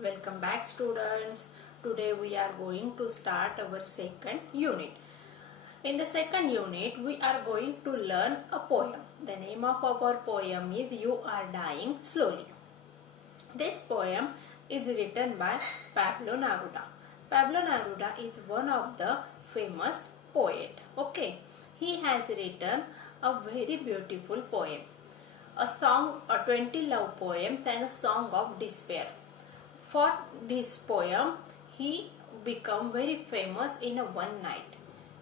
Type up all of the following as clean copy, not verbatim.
Welcome back, students. Today we are going to start our second unit. In the second unit, we are going to learn a poem. The name of our poem is You Are Dying Slowly. This poem is written by Pablo Neruda. Pablo Neruda is one of the famous poet. Okay, he has written a very beautiful poem, a song, 20 love poems, and a song of despair. For this poem, he became very famous in a one night.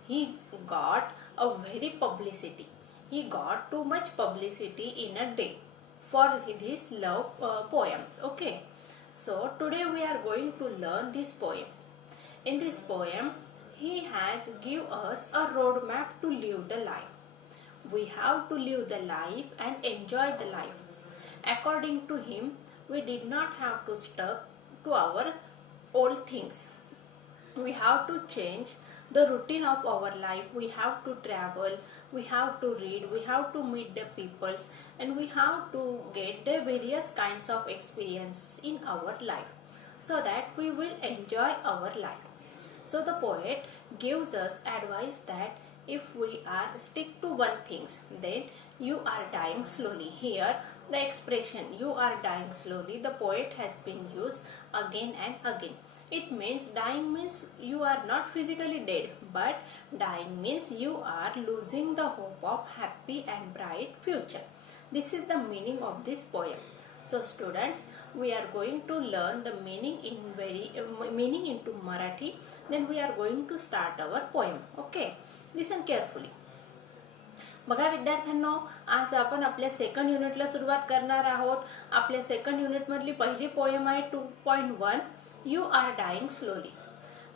He got a very publicity. He got too much publicity in a day for his love poems. Okay, so today we are going to learn this poem. In this poem, he has give us a roadmap to live the life. We have to live the life and enjoy the life. According to him, we did not have to stuck to our old things. We have to change the routine of our life. We have to travel, we have to read, we have to meet the peoples, and we have to get the various kinds of experiences in our life so that we will enjoy our life. So the poet gives us advice that if we are stick to one things, then you are dying slowly. Here the expression you are dying slowly, the poet has been used again and again. It means dying means you are not physically dead, but dying means you are losing the hope of happy and bright future. This is the meaning of this poem. So students, we are going to learn the meaning meaning into Marathi. Then we are going to start our poem. Okay, listen carefully. बघा विद्यार्थ्यांनो, आज आपण आपल्या second युनिटला सुरुवात करणार आहोत. आपल्या सेकंड युनिट मधली पहिली पोएम आहे 2.1 यू आर डाइंग स्लोली.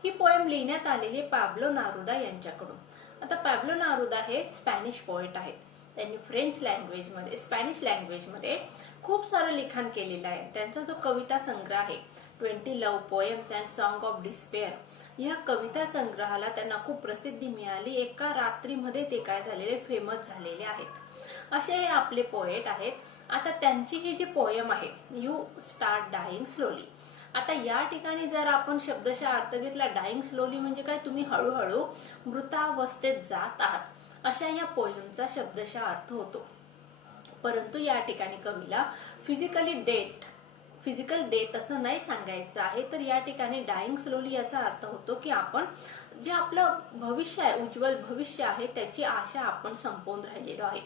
ही पोएम लिहिण्यात आलेली पाब्लो नेरुदा यांच्याकडून. आता पाब्लो नेरुदा हे स्पॅनिश पोएट आहेत. त्यांनी फ्रेंच लँग्वेजमध्ये, स्पॅनिश लँग्वेजमध्ये खूप सारं लिखाण केलेलं आहे. त्यांचा जो कविता संग्रह आहे 20 love poems and song of despair, या कविता संग्रहाला त्यांना खूप प्रसिद्धी मिळाली. एका रात्रीमध्ये ते काय झालेले, फेमस झालेले आहेत. असे हे आपले पोएट आहेत. आता त्यांची ही जी पोएम आहे यू स्टार्ट डाइंग स्लोली, आता या ठिकाणी जर आपण शब्दशः अर्थ घेतला, डाइंग स्लोली म्हणजे काय, तुम्ही हळूहळू मृतावस्थेत जात आहात, अशा या पोएमचा शब्दशः अर्थ होतो. परंतु या ठिकाणी कवीला फिजिकल डेथ असं नाही सांगायचं आहे. तर या ठिकाणी डाइंग स्लोली याचा अर्थ होतो की आपण जे आपलं भविष्य आहे, उज्ज्वल भविष्य आहे, त्याची आशा आपण संपवून राहिलेलो आहे.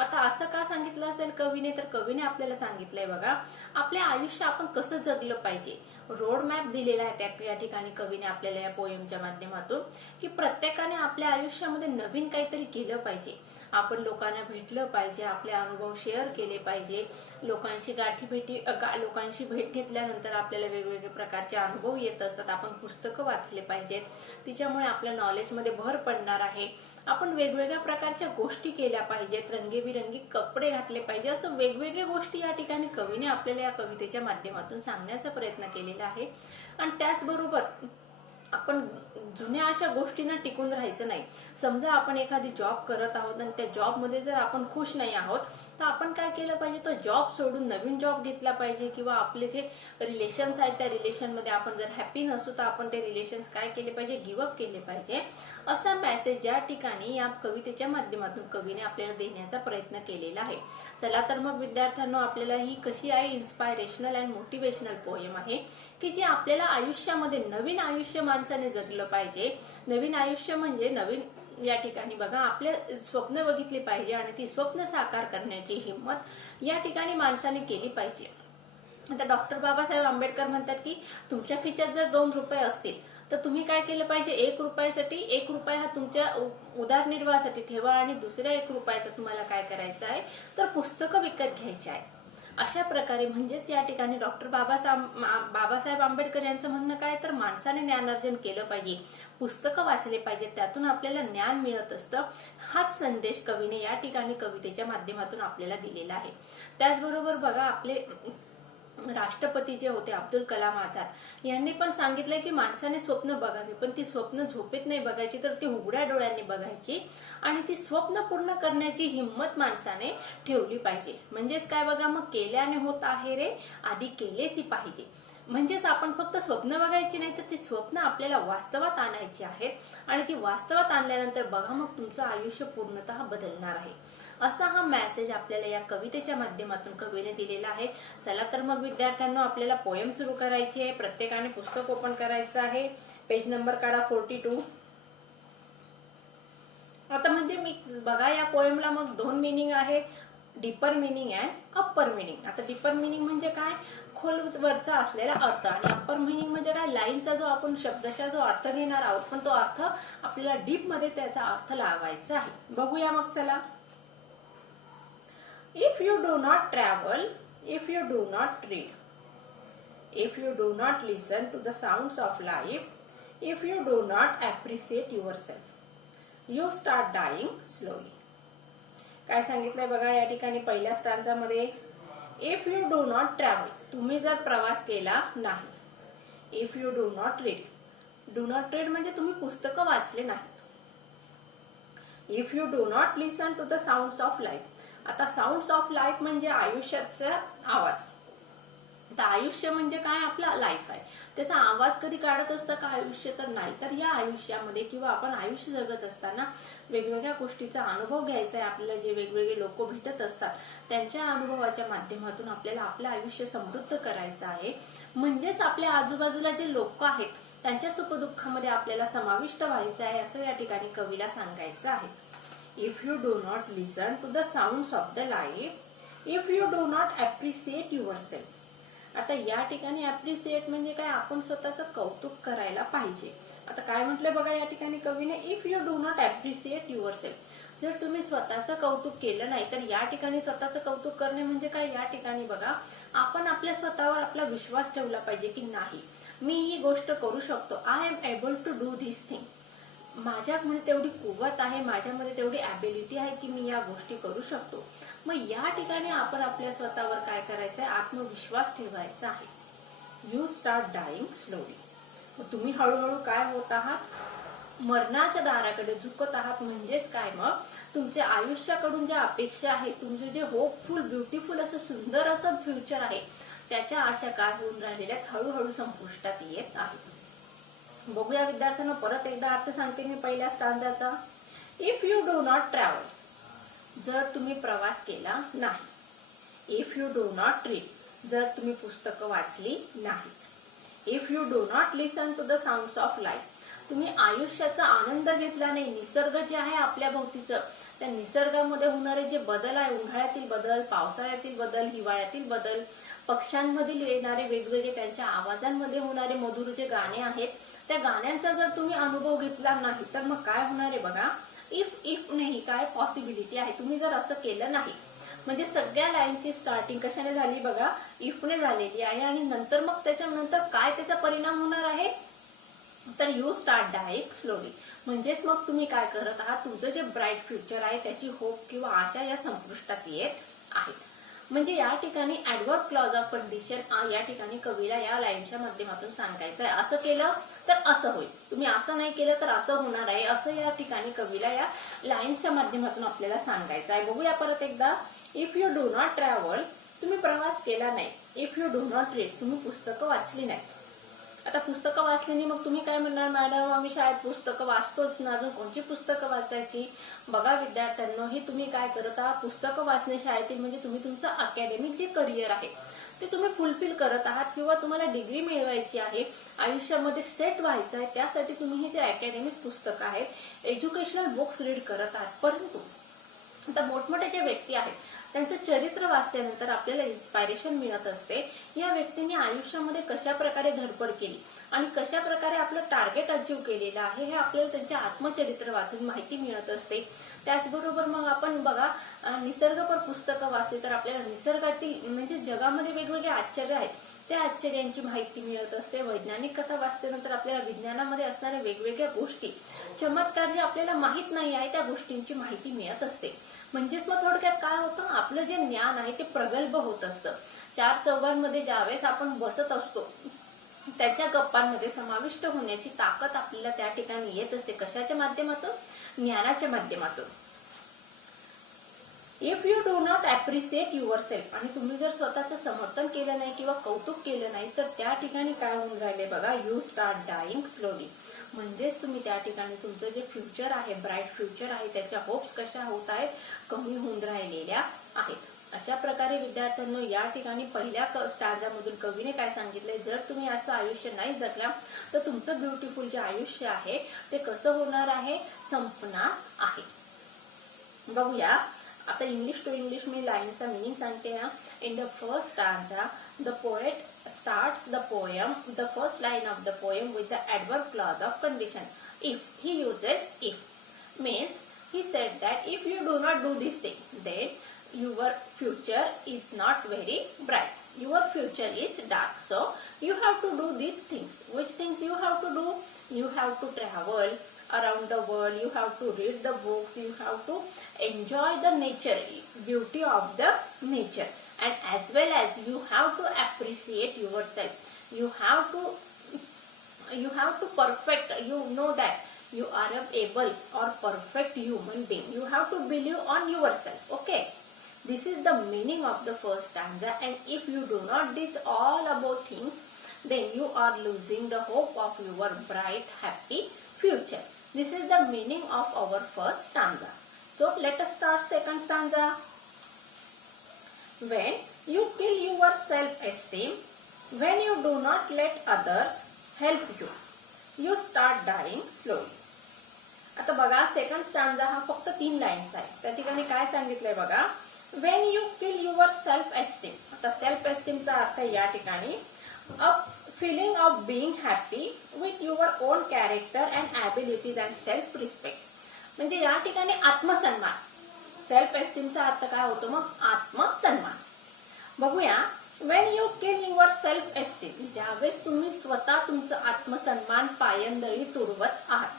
आता असं का सांगितलं असेल कवीने, तर कवीने आपल्याला सांगितलंय बघा, आपल्या आयुष्य आपण कसं जगलं पाहिजे, रोड मॅप दिलेला आहे त्या ठिकाणी कवीने आपल्याला या पोएमच्या माध्यमातून, की प्रत्येकाने आपल्या आयुष्यामध्ये नवीन काहीतरी केलं पाहिजे. आपण लोकांना भेटलं पाहिजे, आपले अनुभव शेअर केले पाहिजे. लोकांशी लोकांशी भेट घेतल्यानंतर आपल्याला वेगवेगळे प्रकारचे अनुभव येत असतात. आपण पुस्तकं वाचले पाहिजेत, तिच्यामुळे आपल्या नॉलेजमध्ये भर पडणार आहे. आपण वेगवेगळ्या प्रकारच्या गोष्टी केल्या पाहिजेत, रंगीबिरंगी कपडे घातले पाहिजे. असं वेगवेगळ्या गोष्टी या ठिकाणी कवीने आपल्याला या कवितेच्या माध्यमातून सांगण्याचा प्रयत्न केलेला आहे. आणि त्याचबरोबर आपण जुन्या अशा गोष्टींना टिकून राहायचं नाही. समजा आपण एखादी जॉब करत आहोत आणि त्या जॉबमध्ये जर आपण खुश नाही आहोत, तर आपण काय केलं पाहिजे, तो जॉब सोडून नवीन जॉब घेतला पाहिजे. किंवा आपले जे रिलेशन्स आहेत त्या रिलेशनमध्ये आपण जर हॅपी नसू तर आपण ते रिलेशन्स काय केले पाहिजे, गिव्हअप केले पाहिजे. असा मेसेज या ठिकाणी या कवितेच्या माध्यमातून कवीने आपल्याला देण्याचा प्रयत्न केलेला आहे. चला तर मग विद्यार्थ्यांनो, आपल्याला ही कशी आहे, इन्स्पायरेशनल अँड मोटिवेशनल पोएम आहे की जी आपल्याला आयुष्यामध्ये नवीन आयुष्य माणसाने जगलं पाहिजे. नवीन आयुष्य म्हणजे नवीन या ठिकाणी बघा, आपले स्वप्न बघितली पाहिजे आणि ती स्वप्न साकार करण्याची हिंमत या ठिकाणी माणसाने केली पाहिजे. आता डॉक्टर बाबासाहेब आंबेडकर म्हणतात की तुमच्या खिशात जर 2 रुपये असतील तर तुम्ही काय केलं पाहिजे, 1 रुपयासाठी 1 रुपया हा तुमच्या उदरनिर्वाहासाठी ठेवा आणि दुसऱ्या 1 रुपयाचा तुम्हाला काय करायचं आहे, तर पुस्तकं विकत घ्यायची आहे. अशा प्रकारे म्हणजेच या ठिकाणी डॉक्टर बाबासाहेब आंबेडकर यांचं म्हणणं काय, तर माणसाने ज्ञानार्जन केलं पाहिजे, पुस्तकं वाचले पाहिजे, त्यातून आपल्याला ज्ञान मिळत असतं. हाच संदेश कवीने या ठिकाणी कवितेच्या माध्यमातून आपल्याला दिलेला आहे. त्याचबरोबर बघा, आपले राष्ट्रपती जे होते अब्दुल कलाम आझाद यांनी पण सांगितलंय की माणसाने स्वप्न बघावी, पण ती स्वप्न झोपेत नाही बघायची, तर ती उघड्या डोळ्यांनी बघायची आणि ती स्वप्न पूर्ण करण्याची हिंमत माणसाने ठेवली पाहिजे. म्हणजेच काय बघा, मग केल्याने होत आहे रे, आधी केलेच पाहिजे. म्हणजेच आपण फक्त स्वप्न बघायची नाही, तर ती स्वप्न आपल्याला वास्तवात आणायची आहेत आणि ती वास्तवात आणल्यानंतर बघा मग तुमचं आयुष्य पूर्णतः बदलणार आहे. असा हा मेसेज आपल्याला या कवितेच्या माध्यमातून कवीने दिलेला आहे. चला तर मग विद्यार्थ्यांना आपल्याला पोएम सुरू करायची आहे. प्रत्येकाने पुस्तक ओपन करायचं आहे. पेज नंबर काढा 42. आता म्हणजे मी बघा या पोएमला मग दोन मीनिंग आहे, deeper meaning and upper meaning. आता डीपर मीनिंग म्हणजे काय, खोलवरचा असलेला अर्थ, आणि अप्पर मीनिंग म्हणजे काय, लाईनचा जो आपण शब्दशः जो अर्थ घेणार आहोत पण तो अर्थ आपल्याला डीप मध्ये त्याचा अर्थ लावायचा आहे. बघूया मग चला. If you do not travel, if you do not read, if you do not listen to the sounds of life, if you do not appreciate yourself, you start dying slowly. काय सांगितलंय बघा या ठिकाणी पहिल्या स्टांजामध्ये, if you do not travel, तुम्ही जर प्रवास केला नाही. If you do not read, do not read म्हणजे तुम्ही पुस्तकं वाचले नाही. If you do not listen to the sounds of life, आता साऊंड्स ऑफ लाईफ म्हणजे आयुष्याचा आवाज. आता आयुष्य म्हणजे काय, आपला लाईफ आहे, त्याचा आवाज कधी काढत असतं का आयुष्य, तर नाही. तर या आयुष्यामध्ये किंवा आपण आयुष्य जगत असताना वेगवेगळ्या गोष्टीचा अनुभव घ्यायचा आहे आपल्याला. जे वेगवेगळे लोक भेटत असतात त्यांच्या अनुभवाच्या माध्यमातून आपल्याला आपलं आयुष्य समृद्ध करायचं आहे. म्हणजेच आपल्या आजूबाजूला जे लोक आहेत त्यांच्या सुखदुःखामध्ये आपल्याला समाविष्ट व्हायचं आहे, असं या ठिकाणी कवीला सांगायचं आहे. If you do not listen to the sounds of the life, if you do not appreciate yourself. आता या ठिकाणी appreciate म्हणजे काय, आपण स्वतःचं कौतुक करायला पाहिजे. आता काय म्हटलं बघा या ठिकाणी कवीने, if you do not appreciate yourself, जर तुम्ही स्वतःचं कौतुक केलं नाही, तर या ठिकाणी स्वतःचं कौतुक करणे म्हणजे काय, या ठिकाणी बघा आपण आपल्या स्वतःवर आपला विश्वास ठेवला पाहिजे की नाही मी ही गोष्ट करू शकतो. I am able to do this thing, माझ्यामध्ये तेवढी कुवत आहे, माझ्यामध्ये तेवढी ॲबिलिटी आहे की मी या गोष्टी करू शकतो. मग या ठिकाणी आपण आपल्या स्वतःवर काय करायचं आहे, आत्मविश्वास ठेवायचा आहे. यू स्टार्ट डाईंग स्लोली, तुम्ही हळूहळू काय होत आहात, मरणाच्या दाराकडे झुकत आहात. म्हणजेच काय, मग तुमच्या आयुष्याकडून ज्या अपेक्षा आहेत, तुमचे जे होपफुल ब्युटिफुल असं सुंदर असं फ्युचर आहे, त्याच्या आशा काय होऊन राहिलेल्या हळूहळू संपुष्टात येत आहेत. बघूया विद्यार्थ्यांना परत एकदा अर्थ सांगते मी पहिल्या स्टांजाचा. If you do not travel, जर तुम्ही प्रवास केला नाही. If you do not read, जर तुम्ही पुस्तकं वाचली नाही. If you do not listen to the sounds of life, तुम्ही आयुष्याचा आनंद घेतला नाही. निसर्ग जे आहे आपल्या भोवतीचं, त्या निसर्गामध्ये होणारे जे बदल आहे, उन्हाळ्यातील बदल, पावसाळ्यातील बदल, हिवाळ्यातील बदल, पक्ष्यांमधील येणारे वेगवेगळे त्यांच्या आवाजांमध्ये होणारे मधुर जे गाणे आहेत, त्या गाण्यांचा जर तुम्ही अनुभव घेतला नाही, तर मग काय होणार आहे बघा, इफ नाही काय पॉसिबिलिटी आहे, तुम्ही जर असं केलं नाही. म्हणजे सगळ्या लाईनची स्टार्टिंग कशाने झाली बघा, इफने झालेली आहे, आणि नंतर मग त्याच्यानंतर काय त्याचा परिणाम होणार आहे, तर यू स्टार्ट डाईंग स्लोली. म्हणजेच मग तुम्ही काय करत आहात, तुमचं जे ब्राईट फ्युचर आहे त्याची होप किंवा आशा या संपुष्टात येत आहेत. म्हणजे या ठिकाणी ऍडवर्ब क्लॉज ऑफ कंडिशन या ठिकाणी कवीला या लाईनच्या माध्यमातून सांगायचं आहे. असं केलं तर असं होईल, तुम्ही असं नाही केलं तर असं होणार आहे, असं या ठिकाणी कवीला या लाईन्सच्या माध्यमातून आपल्याला सांगायचं आहे. बघूया परत एकदा. If you do not travel, तुम्ही प्रवास केला नाही. If you do not read, तुम्ही पुस्तकं वाचली नाही. आता पुस्तकं वाचली मग तुम्ही काय म्हणणार, मॅडम आम्ही शाळेत पुस्तकं वाचतोच ना, अजून कोणती पुस्तकं वाचायची. बघा विद्यार्थ्यांनो, हे तुम्ही काय करत आहात, पुस्तकं वाचणे शाळेतील म्हणजे तुम्ही तुमचं अकॅडमिक जे करिअर आहे ते तुम्ही फुलफिल करत आहात, किंवा तुम्हाला डिग्री मिळवायची आहे, आयुष्यामध्ये सेट व्हायचं आहे, त्यासाठी तुम्ही हे जे अकॅडमिक पुस्तकं आहेत, एज्युकेशनल बुक्स रीड करत आहात. परंतु आता मोठमोठे जे व्यक्ती आहेत त्यांचं चरित्र वाचल्यानंतर आपल्याला इन्स्पायरेशन मिळत असते. या व्यक्तींनी आयुष्यामध्ये कशा प्रकारे धडपड केली आणि कशा प्रकारे आपलं टार्गेट अचीव केलेलं आहे हे आपल्याला त्यांचे आत्मचरित्र वाचून माहिती मिळत असते. त्याचबरोबर मग आपण बघा निसर्गपर पुस्तकं वाचली तर आपल्याला निसर्गातील म्हणजे जगामध्ये वेगवेगळे आश्चर्य आहेत त्या आश्चर्यांची माहिती मिळत असते. वैज्ञानिक कथा वाचल्यानंतर आपल्याला विज्ञानामध्ये असणाऱ्या वेगवेगळ्या गोष्टी, चमत्कार जे आपल्याला माहित नाही आहे त्या गोष्टींची माहिती मिळत असते. म्हणजेच मग थोडक्यात काय होतं, आपलं जे ज्ञान आहे ते प्रगल्भ होत असतं. चार चौघांमध्ये ज्यावेळेस आपण बसत असतो त्याच्या गप्पांमध्ये समाविष्ट होण्याची ताकद आपल्याला त्या ठिकाणी येत असते. कशाच्या माध्यमातून, ज्ञानाच्या माध्यमातून. If you do not appreciate your self, आणि तुम्ही जर स्वतःचं समर्थन केलं नाही किंवा कौतुक केलं नाही तर त्या ठिकाणी काय होऊन राहिले बघा, यू स्टार्ट डाईंग स्लोली. म्हणजेच तुम्ही त्या ठिकाणी तुमचं जे फ्युचर आहे, ब्राईट फ्युचर आहे, त्याच्या होप्स कशा होत आहेत, कमी होऊन राहिलेल्या आहेत. अशा प्रकारे विद्यार्थ्यांनो या ठिकाणी पहिल्या स्टांजामधून कवीने काय सांगितलंय, जर तुम्ही असं आयुष्य नाही जगला तर तुमचं ब्युटिफुल जे आयुष्य आहे ते कसं होणार आहे, संपणार आहे. बघूया आता इंग्लिश टू इंग्लिश मी लाईनचा मीनिंग सांगते हा. In the first stanza the poet starts the poem, the first line of the poem with the adverb clause of condition. If he uses if, means he said that if you do not do this thing, then your future is not very bright. Your future is dark. So you have to do these things. Which things you have to do? You have to travel around the world. You have to read the books. You have to enjoy the nature, beauty of the nature. And as well as you have to appreciate yourself. You have to perfect, you know that you are an able or perfect human being. You have to believe on yourself. Okay, this is the meaning of the first stanza. And if you do not do all about things, then you are losing the hope of your bright happy future. This is the meaning of our first stanza. So let us start second stanza. When you kill your self-esteem, when you do not let others help you, you start dying slowly. आता बघा second stanza हा फक्त 3 lines आहे. त्या ठिकाणी काय सांगितलंय बघा, when you kill your self-esteem. आता सेल्फ एस्टीमचा अर्थ या ठिकाणी a feeling of being happy with your own character and abilities and self-respect. म्हणजे या ठिकाणी आत्मसन्मान. सेल्फ एस्टीमचा अर्थ काय होतो मग, आत्मसन्मान. बघूया, when you kill your self esteem, ज्यावेळेस तुम्ही स्वतः तुमचं आत्मसन्मान पायंदळी तुडवत आहात.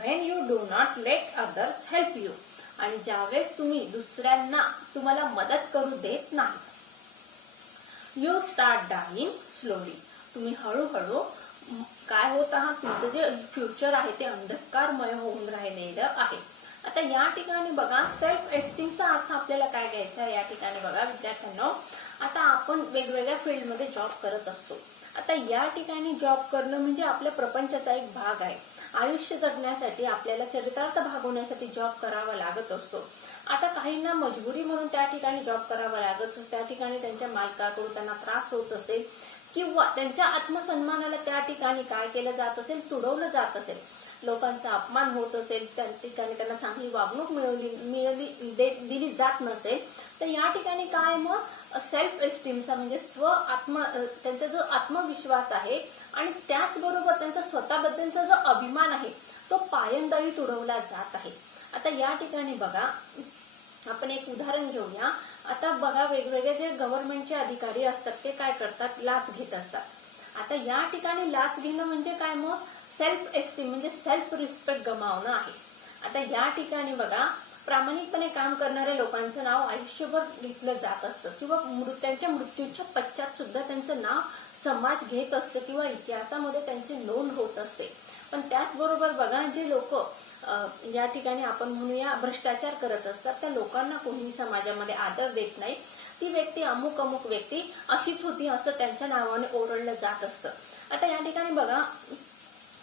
when you do not let others help you, आणि ज्यावेळेस तुम्ही दुसऱ्यांना तुम्हाला मदत करू देत नाही. you start dying slowly, तुम्ही हळूहळू काय होत आहात, तुमचं जे फ्युचर आहे ते अंधकारमय होऊन राहिलेलं आहे. आता या ठिकाणी बघा सेल्फ एस्टीमचा अर्थ आपल्याला काय घ्यायचा आहे. या ठिकाणी बघा विद्यार्थ्यांनो, आता आपण वेगवेगळ्या फील्डमध्ये जॉब करत असतो. आता या ठिकाणी जॉब करणं म्हणजे आपल्या प्रपंचाचा एक भाग आहे. आयुष्य जगण्यासाठी आपल्याला चरितार्थ भागवण्यासाठी जॉब करावा लागत असतो. आता काहींना मजबुरी म्हणून त्या ठिकाणी जॉब करावा लागत असतो. त्या ठिकाणी त्यांच्या मालकाकडून त्यांना त्रास होत असेल किंवा त्यांच्या आत्मसन्मानाला त्या ठिकाणी काय केलं जात असेल, तुडवलं जात असेल, लोकांचा अपमान होत असेल, त्या ठिकाणी त्यांना चांगली वागणूक दिली जात नसेल, तर या ठिकाणी काय मग सेल्फ एस्टीमचा म्हणजे त्यांचा जो आत्मविश्वास आहे आणि त्याचबरोबर त्यांचा स्वतःबद्दलचा जो अभिमान आहे तो पायंदळी तुडवला जात आहे. आता या ठिकाणी बघा आपण एक उदाहरण घेऊया. आता बघा वेगवेगळे जे गव्हर्नमेंटचे अधिकारी असतात ते काय करतात, लाच घेत असतात. आता या ठिकाणी लाच घेणं म्हणजे काय मग, सेल्फ एस्टीम म्हणजे सेल्फ रिस्पेक्ट गमावणं आहे. आता या ठिकाणी बघा प्रामाणिकपणे काम करणाऱ्या लोकांचं नाव आयुष्यभर घेतलं जात असतं किंवा त्यांच्या मृत्यूच्या पश्चात सुद्धा त्यांचं नाव समाज घेत असतं किंवा इतिहासामध्ये त्यांची नोंद होत असते. पण त्याचबरोबर बघा जे लोक या ठिकाणी आपण म्हणूया भ्रष्टाचार करत असतात, त्या लोकांना कोणी समाजामध्ये आदर देत नाही. ती व्यक्ती अमुक व्यक्ती अशीच होती असं त्यांच्या नावाने ओरडलं जात असतं. आता या ठिकाणी बघा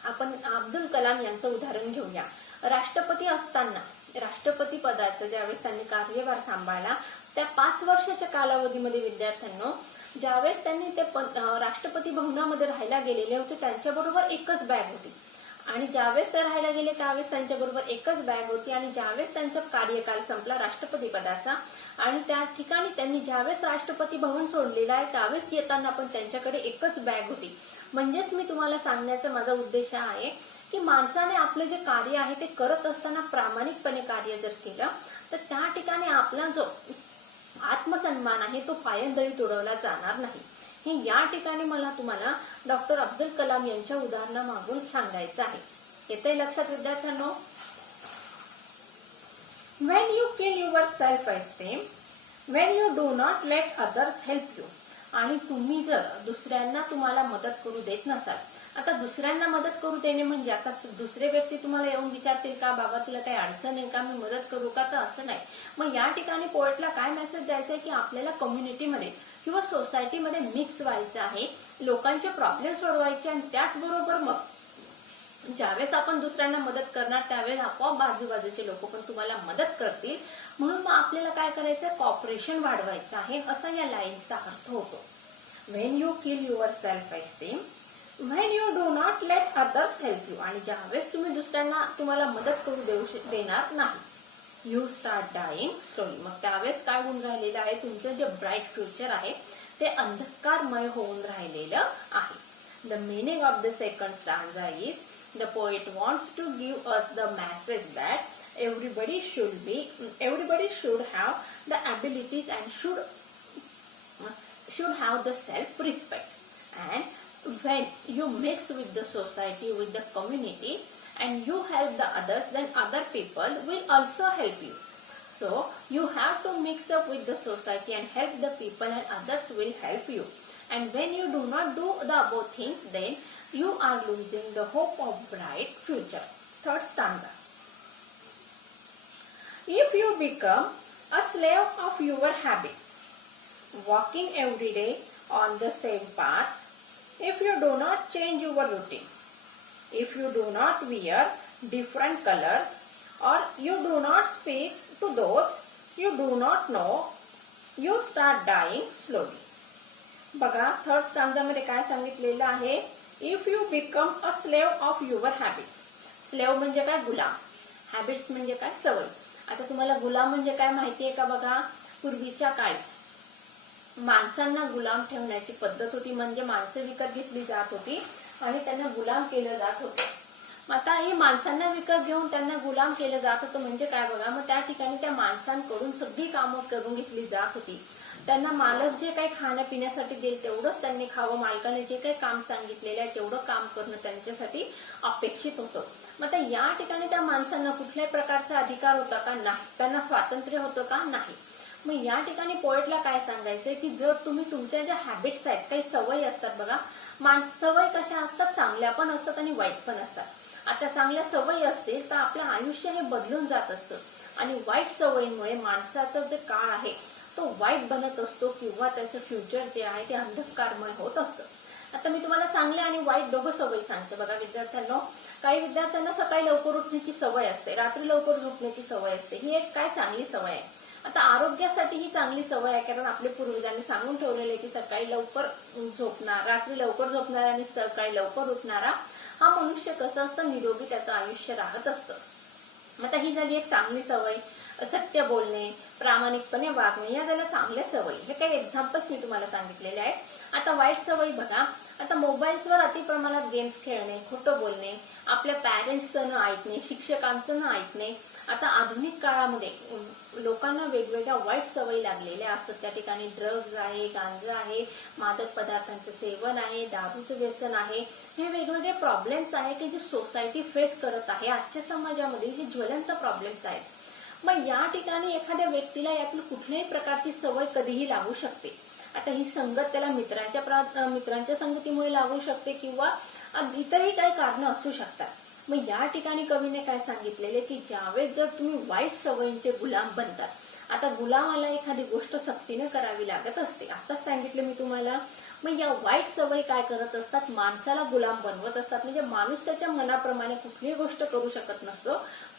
आपण अब्दुल कलाम यांचं उदाहरण घेऊया. राष्ट्रपती असताना राष्ट्रपती पदाचं ज्यावेळेस त्यांनी कार्यभार सांभाळला त्या 5 वर्षाच्या कालावधीमध्ये विद्यार्थ्यांनो ज्यावेळेस त्यांनी ते राष्ट्रपती भवनामध्ये राहायला गेलेले होते त्यांच्याबरोबर एकच बॅग होती. आणि ज्यावेळेस ते राहायला गेले त्यावेळेस त्यांच्याबरोबर एकच बॅग होती. आणि ज्यावेळेस त्यांचा कार्यकाल संपला राष्ट्रपती पदाचा आणि त्या ठिकाणी त्यांनी ज्यावेळेस राष्ट्रपती भवन सोडलेलं आहे त्यावेळेस येताना पण त्यांच्याकडे एकच बॅग होती. म्हणजेच मी तुम्हाला सांगण्याचा माझा उद्देश आहे की माणसाने आपलं जे कार्य आहे ते करत असताना प्रामाणिकपणे कार्य जर केलं तर त्या ठिकाणी आपला जो आत्मसन्मान आहे तो पायंदळी तुडवला जाणार नाही. हे या ठिकाणी मला तुम्हाला डॉक्टर अब्दुल कलाम यांच्या उदाहरणामागून सांगायचं आहे. येतंय लक्षात विद्यार्थ्यांनो. when you kill your self esteem, when you do not let others help you, आणि तुम्ही जर दुसऱ्यांना तुम्हाला मदत करू देत नसाल आता दुसऱ्यांना मदत करू देणे म्हणजे आता दुसरे व्यक्ती तुम्हाला येऊन विचारतील का बाबा तुला काही अडचण आहे का, मी मदत करू का, तर असं नाही. मग या ठिकाणी पोएटला काय मेसेज द्यायचा आहे की आपल्याला कम्युनिटीमध्ये किंवा सोसायटीमध्ये मिक्स व्हायचं आहे, लोकांचे प्रॉब्लेम सोडवायचे आणि त्याचबरोबर मग ज्यावेळेस आपण दुसऱ्यांना मदत करणार त्यावेळेस आपोआप आजूबाजूचे लोक पण तुम्हाला मदत करतील. म्हणून मग आपल्याला काय करायचं, कॉपरेशन वाढवायचं आहे, असा या लाईनचा अर्थ होतो. When you kill your self esteem, when you do not let others help you, आणि ज्यावेळेस तुम्ही दुसऱ्यांना तुम्हाला मदत करू देणार नाही, यू स्टार्ट डाईंग स्लोली, मग त्यावेळेस काय होऊन राहिलेलं आहे, तुमचं जे ब्राईट फ्युचर आहे ते अंधकारमय होऊन राहिलेलं आहे. The meaning of the second stanza is the poet wants to give us the message that everybody should have the abilities and should have the self respect, and when you mix with the society, with the community, and you help the others, then other people will also help you. So you have to mix up with the society and help the people, and others will help you. And when you do not do the above things, then you are losing the hope of bright future. Third stanza. If you become a slave of your habits, walking every day on the same paths, if you do not change your routine, if you do not wear different colors, or you do not speak to those you do not know, you start dying slowly. बघा third stanza मध्ये काय सांगितलेलं आहे, if you become a slave of your habits. Slave म्हणजे काय, गुलाम. Habits म्हणजे काय, सवय. आता तुम्हाला गुलाम म्हणजे काय माहिती आहे का, बघा पूर्वीच्या काळी माणसांना गुलाम ठेवण्याची पद्धत होती, म्हणजे माणसं विकत घेतली जात होती आणि त्यांना गुलाम केलं जात होतं. आता ही माणसांना विकत घेऊन त्यांना गुलाम केलं जात होतं म्हणजे काय बघा, मग त्या ठिकाणी त्या माणसांकडून सगळी कामं करून घेतली जात होती. त्यांना मालक जे काही खाण्यापिण्यासाठी देईल तेवढंच त्यांनी खावं, मालकाने जे काही काम सांगितलेलं आहे तेवढं काम करणं त्यांच्यासाठी अपेक्षित होतं. मग आता या ठिकाणी त्या माणसांना कुठल्याही प्रकारचा अधिकार होता का, नाही. त्यांना स्वातंत्र्य होतं का, नाही. मग या ठिकाणी पोएटला काय सांगायचंय की जर तुम्ही तुमच्या ज्या हॅबिट्स आहेत, काही सवयी असतात बघा, सवय कशा असतात, चांगल्या पण असतात आणि वाईट पण असतात. आता चांगल्या सवयी असतील तर आपलं आयुष्य हे बदलून जात असतं आणि वाईट सवयीमुळे माणसाचा जे काळ आहे तो वाईट बनत असतो किंवा त्याचं फ्युचर जे आहे ते अंधकारमय होत असतं. आता मी तुम्हाला चांगले आणि वाईट दोघं सवयी सांगते. बघा विद्यार्थ्यांना, काही विद्यार्थ्यांना सकाळी लवकर उठण्याची सवय असते, रात्री लवकर झोपण्याची सवय असते, ही एक काय चांगली सवय आहे. आता आरोग्यासाठी ही चांगली सवय आहे, कारण आपले पूर्वजांनी सांगून ठेवलेले की सकाळी लवकर झोपणार, रात्री लवकर झोपणारा आणि सकाळी लवकर उठणारा हा मनुष्य कसं असतं, निरोगी त्याचं आयुष्य राहत असतं. आता ही झाली एक चांगली सवय. सत्य बोलणे, प्रामाणिकपणे वागणे, या झाल्या चांगल्या सवयी. हे काही एक्झाम्पल्स मी तुम्हाला सांगितलेले आहेत. आता वाईट सवयी बघा, आता मोबाईल्सवर अति प्रमाणात गेम्स खेळणे, खोटं बोलणे, आपल्या पॅरेंट्सचं न ऐकणे, शिक्षकांचं न ऐकणे. आता आधुनिक काळामध्ये लोकांना वेगवेगळ्या वाईट सवयी लागलेल्या असतात. त्या ठिकाणी ड्रग्ज आहे, गांजा आहे, मादक पदार्थांचं सेवन आहे, दारूचं व्यसन आहे. हे वेगवेगळे प्रॉब्लेम्स आहे की जे सोसायटी फेस करत आहे. आजच्या समाजामध्ये हे ज्वलंत प्रॉब्लेम्स आहेत. मग या ठिकाणी एखाद्या व्यक्तीला यातील कुठल्याही प्रकारची सवय कधीही लागू शकते. आता ही संगत त्याला मित्रांच्या संगतीमुळे लागू शकते किंवा इतरही काही कारण असू शकतात. मग या ठिकाणी कवीने काय सांगितलेले की ज्यावेळेस जर तुम्ही वाईट सवयींचे गुलाम बनतात, आता गुलामाला एखादी गोष्ट सक्तीने करावी लागत असते, आताच सांगितलं मी तुम्हाला. मग या वाईट सवयी काय करत असतात, माणसाला गुलाम बनवत असतात. म्हणजे माणूस त्याच्या मनाप्रमाणे कुठलीही गोष्ट करू शकत नसतो,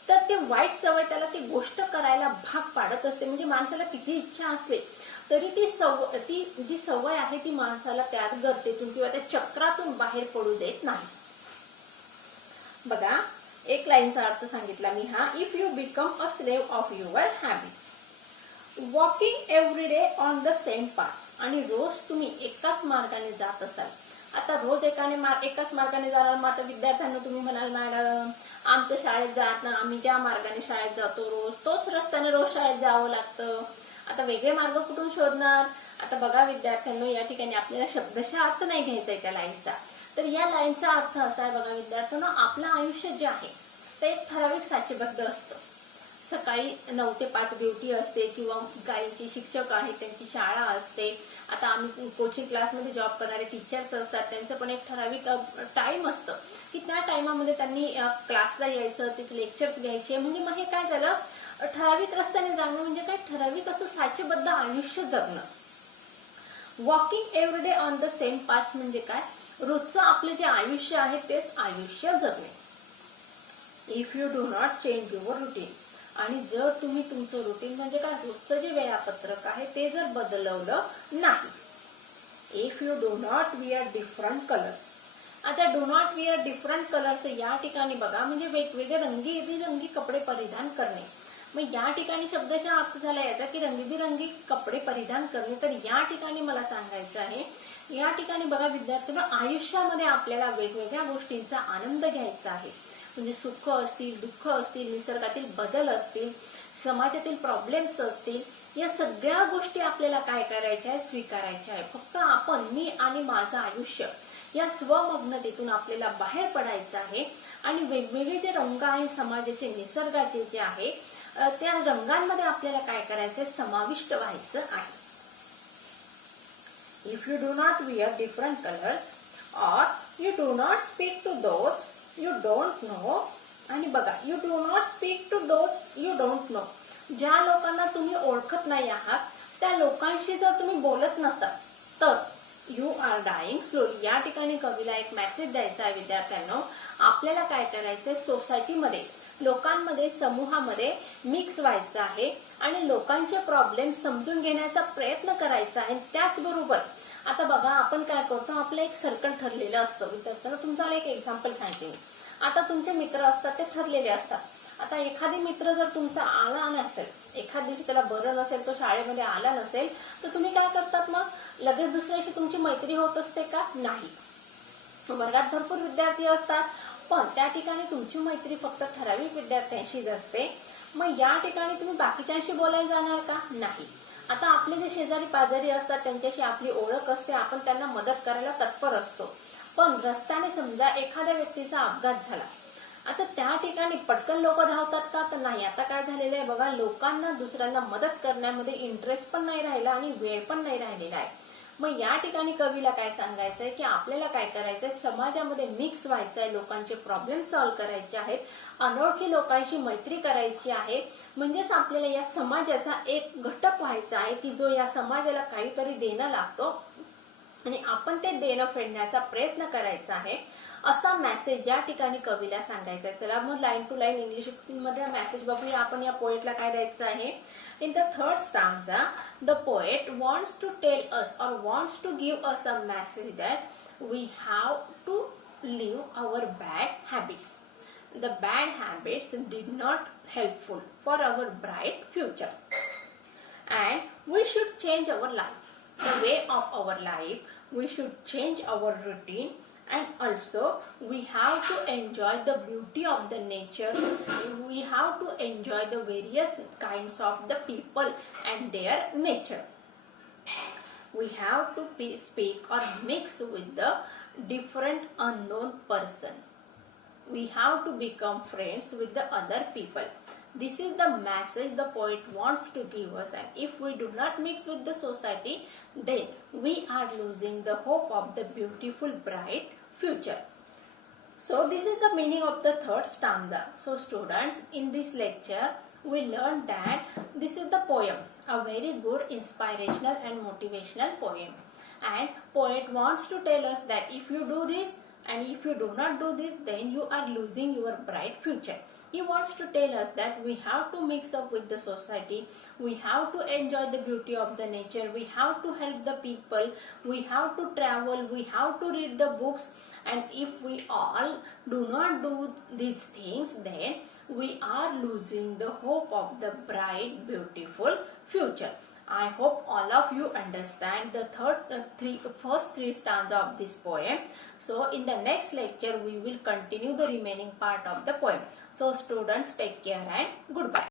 तर ते वाईट सवय त्याला ती गोष्ट करायला भाग पाडत असते. म्हणजे माणसाला किती इच्छा असते तरी ती जी सवय आहे ती माणसाला त्यात गर्तेतून किंवा त्या चक्रातून बाहेर पडू देत नाही. बघा एक लाईनचा अर्थ सांगितला मी हा, if you become a slave of your habit, walking every day on the same path, आणि रोज तुम्ही एकाच मार्गाने जात असाल. आता रोज एकाच मार्गाने जाणार. मग आता विद्यार्थ्यांना तुम्ही म्हणाल मॅडम आमच्या शाळेत जात ना, आम्ही ज्या मार्गाने शाळेत जातो रोज तोच रस्त्याने रोज शाळेत जावं लागतं. आता वेगळे मार्ग कुठून शोधणार. आता बघा विद्यार्थ्यांनो, या ठिकाणी आपल्याला शब्दशः अर्थ नाही घ्यायचा आहे त्या लाईनचा. तर या लाईनचा अर्थ असा आहे बघा विद्यार्थ्यांनो, आपलं आयुष्य जे आहे ते एक ठराविक साचेबद्ध असतं. सकाळी 9 ते 5 ड्युटी असते किंवा गायीचे शिक्षक आहेत त्यांची शाळा असते. आता आम्ही कोचिंग क्लासमध्ये जॉब करणारे टीचर्स असतात, त्यांचं पण एक ठराविक टाइम असतं की त्या टाइमामध्ये त्यांनी क्लासला यायचं, तिथे लेक्चर्स घ्यायचे. म्हणजे मग हे काय झालं, ठराविक रस्त्याने जाणं म्हणजे काय, ठराविक असं साचेबद्ध आयुष्य जगणं. Walking every day on the same path म्हणजे काय, रोजचं आपलं जे आयुष्य आहे तेच आयुष्य जगणे. If you do not change your routine, आणि जर तुम्ही तुमचं रुटीन म्हणजे काय, रोजचं जे वेळापत्रक आहे ते जर बदलवलं नाही. If you do not wear different colours. आता do not wear different colours या ठिकाणी बघा म्हणजे वेगवेगळे रंगीबेरंगी कपडे परिधान करणे. मग या ठिकाणी शब्दशः अर्थ झाला याचा की रंगीबेरंगी कपडे परिधान करणे. तर या ठिकाणी मला सांगायचं आहे, या ठिकाणी बघा विद्यार्थ्यांना, आयुष्यामध्ये आपल्याला वेगवेगळ्या गोष्टींचा आनंद घ्यायचा आहे. म्हणजे सुख असतील, दुःख असतील, निसर्गातील बदल असतील, समाजातील प्रॉब्लेम्स असतील, या सगळ्या गोष्टी आपल्याला काय करायच्या आहे, स्वीकारायच्या आहे. फक्त आपण, मी आणि माझं आयुष्य या स्वमग्नतेतून आपल्याला बाहेर पडायचं आहे आणि वेगवेगळे जे रंग आहे समाजाचे, निसर्गाचे जे आहे, त्या रंगांमध्ये आपल्याला काय करायचं आहे, समाविष्ट व्हायचं आहे. If you do not wear different colours और you do not speak to those you don't know. आणि बघा, you do not speak to those you don't know. ज्या लोकांना तुम्ही ओळखत नाही आहात त्या लोकांशी जर तुम्ही बोलत नसाल तर यू आर डाईंग स्लोली. या ठिकाणी कवीला एक मेसेज द्यायचा आहे विद्यार्थ्यांना. आपल्याला काय करायचंय, सोसायटीमध्ये, लोकांमध्ये, समूहामध्ये मिक्स व्हायचं आहे आणि लोकांचे प्रॉब्लेम समजून घेण्याचा प्रयत्न करायचा आहे. त्याचबरोबर आता बघा, आपण काय करतो, आपलं एक सर्कल ठरलेलं असतं. विद्यार्थ्यांना तुमचा एक एक्झाम्पल सांगते. आता तुमचे मित्र असतात ते ठरलेले असतात. आता एखादी मित्र जर तुमचा आला नसेल, एखाद दिवशी त्याला बरं नसेल, तो शाळेमध्ये आला नसेल, तर तुम्ही काय करतात, मग लगेच दुसऱ्याशी तुमची मैत्री होत असते का, नाही. वर्गात भरपूर विद्यार्थी असतात पण त्या ठिकाणी तुमची मैत्री फक्त ठराविक विद्यार्थ्यांशीच असते. मग या ठिकाणी तुम्ही बाकीच्यांशी बोलायला जाणार का, नाही. आता आपले जे शेजारी पाजारी असतात त्यांच्याशी आपली ओळख असते, आपण त्यांना मदत करायला तत्पर असतो. पण रस्त्याने समजा एखाद्या व्यक्तीचा अपघात झाला, आता त्या ठिकाणी पटकन लोक धावतात का, तर नाही. आता काय झालेलं आहे बघा, लोकांना दुसऱ्यांना मदत करण्यामध्ये इंटरेस्ट पण नाही राहिला आणि वेळ पण नाही राहिलेला आहे. मग या ठिकाणी कवीला काय सांगायचं आहे की आपल्याला काय करायचंय, समाजामध्ये मिक्स व्हायचं आहे, लोकांचे प्रॉब्लेम सॉल्व्ह करायचे आहेत, अनोळखी लोकांशी मैत्री करायची आहे. म्हणजेच आपल्याला या समाजाचा एक घटक व्हायचा आहे की जो या समाजाला काहीतरी देणं लागतो आणि आपण ते देणं फेडण्याचा प्रयत्न करायचा आहे. असा मेसेज या ठिकाणी कवीला सांगायचा आहे. चला मग लाईन टू लाईन इंग्लिश मध्ये मेसेज बघूया आपण या पोएटला काय द्यायचं आहे. In the third stanza, the poet wants to tell us or wants to give us a message that we have to leave our bad habits. The bad habits did not helpful for our bright future. And we should change our life, the way of our life. We should change our routine. And also we have to enjoy the beauty of the nature. We have to enjoy the various kinds of the people and their nature. We have to speak or mix with the different unknown person. We have to become friends with the other people. This is the message the poet wants to give us. And if we do not mix with the society, then we are losing the hope of the beautiful bright future. So this is the meaning of the third stanza. So students, in this lecture we learned that this is the poem, a very good inspirational and motivational poem. And poet wants to tell us that if you do this and if you do not do this, then you are losing your bright future. He wants to tell us that we have to mix up with the society, we have to enjoy the beauty of the nature, we have to help the people, we have to travel, we have to read the books. And if we all do not do these things, then we are losing the hope of the bright beautiful future. I hope all of you understand the first three stanzas of this poem. So in the next lecture we will continue the remaining part of the poem. So students, take care and goodbye.